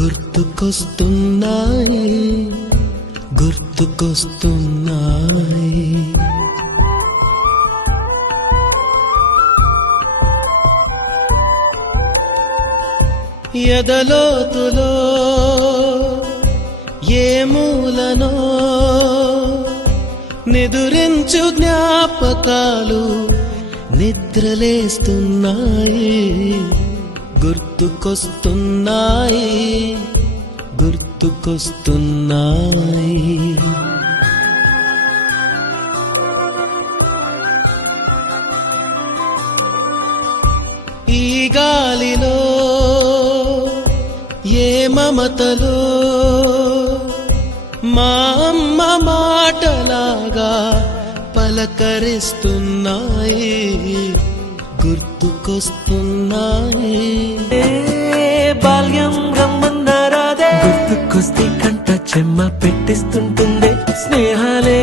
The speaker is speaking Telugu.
గుర్తుకొస్తున్నాయి గుర్తుకొస్తున్నాయి. ఎదలోతులో ఏ మూలనో నిదురించు జ్ఞాపకాలు నిద్రలేస్తున్నాయి గుర్తుకొస్తున్నాయి గుర్తుకొస్తున్నాయి. ఈ గాలిలో ఏ మమతలో మా అమ్మ మాటలాగా పలకరిస్తున్నాయి గుర్తుకొస్తున్నాయి. బాల్యం రమ్మన్నారాదే గుర్తుకొస్తే కంట చెమ్మ పెట్టిస్తుంటుంది స్నేహాలే